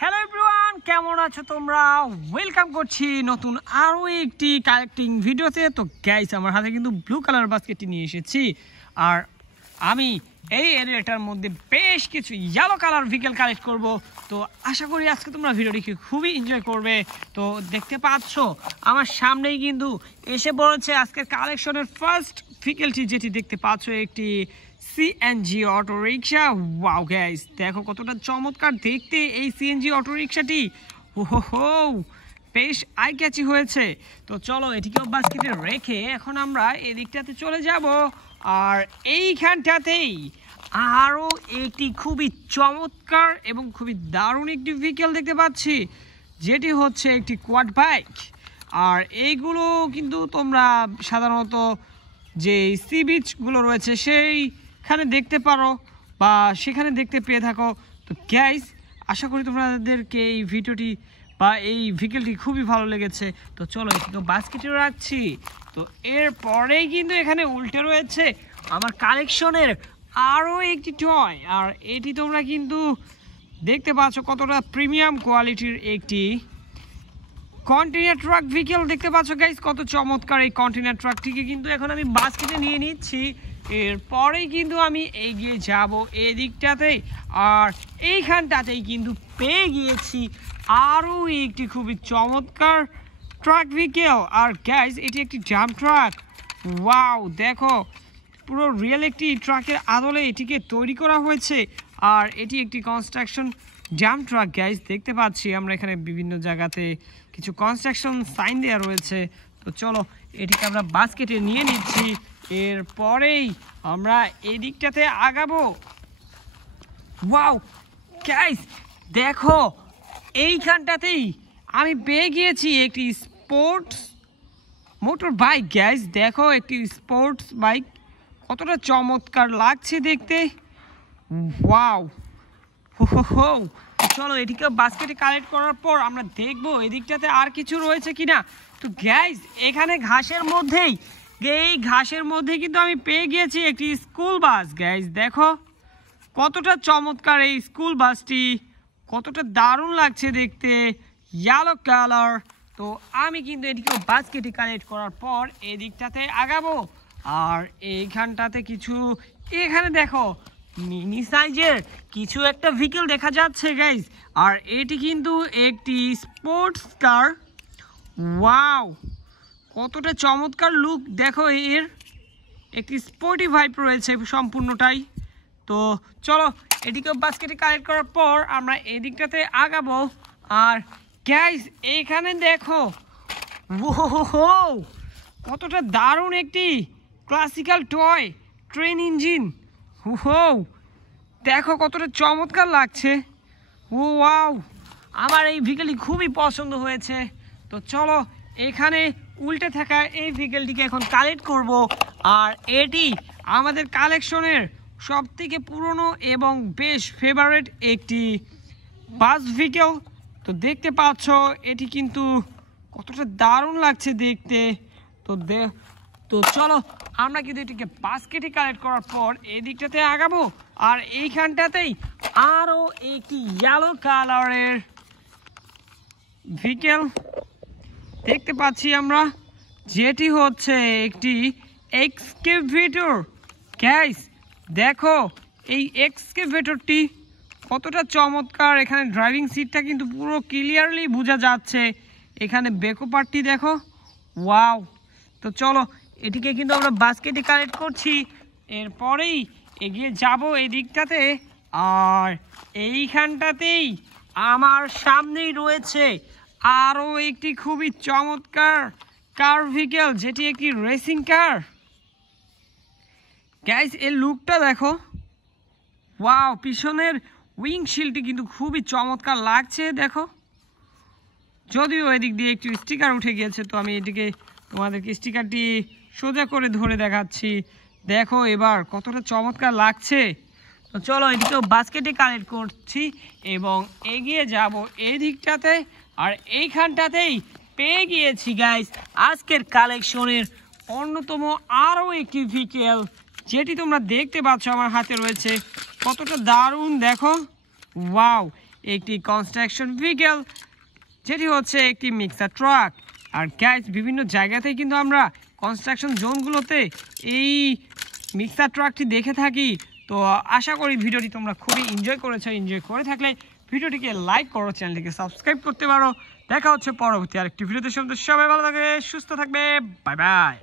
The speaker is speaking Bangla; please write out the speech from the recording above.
হ্যালো এভরিওয়ান, কেমন আছো তোমরা? ওয়েলকাম করছি নতুন আরও একটি কালেক্টিং ভিডিওতে। তো গাইস, আমার হাতে কিন্তু ব্লু কালার বাস্কেটটি নিয়ে এসেছি, আর আমি এই এরিয়াটার মধ্যে বেশ কিছু ইয়েলো কালার ভেহিকেল কালেক্ট করব। তো আশা করি আজকে তোমরা ভিডিওটিকে খুবই এনজয় করবে। তো দেখতে পাচ্ছ আমার সামনেই কিন্তু এসে পড়েছে আজকের কালেকশনের ফার্স্ট ভেহিকেলটি, যেটি দেখতে পাচ্ছ একটি CNG auto rickshaw. Wow guys, দেখো কতটা চমৎকার দেখতে এই সিএনজি অটো রিক্সাটি। ওহো, বেশ আই ক্যাচি হয়েছে। তো চলো এটিকেও বাস্কেটে রেখে এখন আমরা এদিকটাতে চলে যাব। আর এইখানটাতেই আরও একটি খুবই চমৎকার এবং খুবই দারুণ একটি ভেহিকেল দেখতে পাচ্ছি, যেটি হচ্ছে একটি কোয়াড বাইক। আর এইগুলো কিন্তু তোমরা সাধারণত যে সি বিচগুলো রয়েছে সেইখানে দেখতে পারো বা সেখানে দেখতে পেয়ে থাকো। তো গাইস, আশা করি তোমাদেরকে এই ভিডিওটি বা এই ভেহিকেলটি খুবই ভালো লেগেছে। তো চলো এটিকে বাস্কেটে রাখছি। তো এরপরেই কিন্তু এখানে উল্টে রয়েছে আমার কালেকশনের আরও একটি টয়। আর এটি তোমরা কিন্তু দেখতে পাচ্ছ কতটা প্রিমিয়াম কোয়ালিটির একটি কন্টেনার ট্রাক ভেহিকেল দেখতে পাচ্ছ গাইস, কত চমৎকার এই কন্টেনার ট্রাকটিকে কিন্তু এখন আমি বাস্কেটে নিয়ে নিচ্ছি। এরপরেই কিন্তু আমি এগিয়ে যাব এদিকটাতেই, আর এইখানটাতেই কিন্তু পেয়ে গিয়েছি আরও একটি খুবই চমৎকার ট্রাক ভেহিকেল। আর গাইস, এটি একটি ডাম্প ট্রাক। ওয়াও, দেখো পুরো রিয়েল একটি ট্রাকের আদলে এটিকে তৈরি করা হয়েছে। আর এটি একটি কনস্ট্রাকশন ডাম্প ট্রাক গাইস, দেখতে পাচ্ছি আমরা এখানে বিভিন্ন জায়গাতে কিছু কনস্ট্রাকশন সাইন দেওয়া রয়েছে। তো চলো এটিকে আমরা বাস্কেটে নিয়ে নিচ্ছি। এরপরেই আমরা এদিকটাতে আগাবো। ওয়াও গাইস, দেখো এইখানটাতেই আমি পেয়ে গিয়েছি একটি স্পোর্টস মোটর বাইক গাইস। দেখো একটি স্পোর্টস বাইক, কতটা চমৎকার লাগছে দেখতে। ওয়াও, হো, চলো এটিকে বাস্কেটে কালেক্ট করার পর আমরা দেখবো এদিকটাতে আর কিছু রয়েছে কিনা। তো গাইস, এখানে এই ঘাসের মধ্যে কিন্তু আমি পেয়ে গিয়েছি একটি স্কুল বাস গাইস। দেখো কতটা চমৎকার এই স্কুল বাসটি, কতটা দারুণ লাগছে দেখতে, ইয়েলো কালার। তো আমি কিন্তু এটিকে বাস্কেটে কালেক্ট করার পর এদিকটাতে আগাবো। আর এইখানটাতে কিছু, এখানে দেখো মিনি সাইজের কিছু একটা ভেহিকেল দেখা যাচ্ছে গাইস। আর এটি কিন্তু একটি স্পোর্টস কার। ওয়াও, কতটা চমৎকার লুক দেখো, এর একটি স্পোর্টি ভাইব রয়েছে সম্পূর্ণটাই। তো চলো এটিকে বাস্কেটে কালেক্ট করার পর আমরা এদিকটাতে আগাবো। আর গাইস, এইখানে দেখো ওহো, কতটা দারুণ একটি ক্লাসিক্যাল টয় ট্রেন ইঞ্জিন। ওহো, দেখো কতটা চমৎকার লাগছে। ওয়াও, আমার এই ভেহিকেলটি খুবই পছন্দ হয়েছে। তো চলো এখানে উল্টে থাকা এই ভেহিকেলটিকে এখন কালেক্ট করব। আর এটি আমাদের কালেকশনের সবথেকে পুরনো এবং বেশ ফেভারিট একটি বাস ভেহিকেল। তো দেখতে পাচ্ছ এটি কিন্তু কতটা দারুণ লাগছে দেখতে। তো চলো আমরা কিন্তু এটিকে বাস্কেটে কালেক্ট করার পর এই দিকটাতে আগাবো। আর এইখানটাতেই আরও একটি ইয়েলো কালারের ভেহিকেল দেখতে পাচ্ছি আমরা, যেটি হচ্ছে একটি এক্সকেভেটর গাইস। দেখো এই এক্সকেভেটরটি কতটা চমৎকার, এখানে ড্রাইভিং সিটটা কিন্তু পুরো ক্লিয়ারলি বোঝা যাচ্ছে। এখানে বেকো পার্টটি দেখো। ওয়াও, তো চলো এটিকে কিন্তু আমরা বাস্কেটে কালেক্ট করছি। এরপরেই এগিয়ে যাব এই দিকটাতে। আর এইখানটাতেই আমার সামনেই রয়েছে আরও একটি খুবই চমৎকার কার ভেহিকেল, যেটি একটি রেসিং কার গাইস। এর লুকটা দেখো। ওয়াও, পিছনের উইংশিল্ডটি কিন্তু খুবই চমৎকার লাগছে দেখো। যদিও এদিক দিয়ে একটু স্টিকার উঠে গিয়েছে, তো আমি এটিকে তোমাদেরকে স্টিকারটি সোজা করে ধরে দেখাচ্ছি। দেখো এবার কতটা চমৎকার লাগছে। তো চলো এদিকেও বাস্কেটে কালেক্ট করছি এবং এগিয়ে যাব এই দিকটাতে। আর এইখানটাতেই পেয়ে গিয়েছি গাইস আজকের কালেকশনের অন্যতম আরও একটি ভেহিকেল, যেটি তোমরা দেখতে পাচ্ছ আমার হাতে রয়েছে। কতটা দারুণ দেখো। ওয়াও, একটি কনস্ট্রাকশন ভেহিকেল, যেটি হচ্ছে একটি মিক্সার ট্রাক। আর গাইস বিভিন্ন জায়গাতেই কিন্তু আমরা কনস্ট্রাকশন জোনগুলোতে এই মিক্সার ট্রাকটি দেখে থাকি। তো আশা করি ভিডিওটি তোমরা খুবই এনজয় করেছো। এনজয় করে থাকলে ভিডিওটিকে লাইক করো, চ্যানেলটিকে সাবস্ক্রাইব করতে পারো। দেখা হচ্ছে পরবর্তী আরেকটি ভিডিওতে। সবাই ভালো থাকবে, সুস্থ থাকবে, বাই বাই।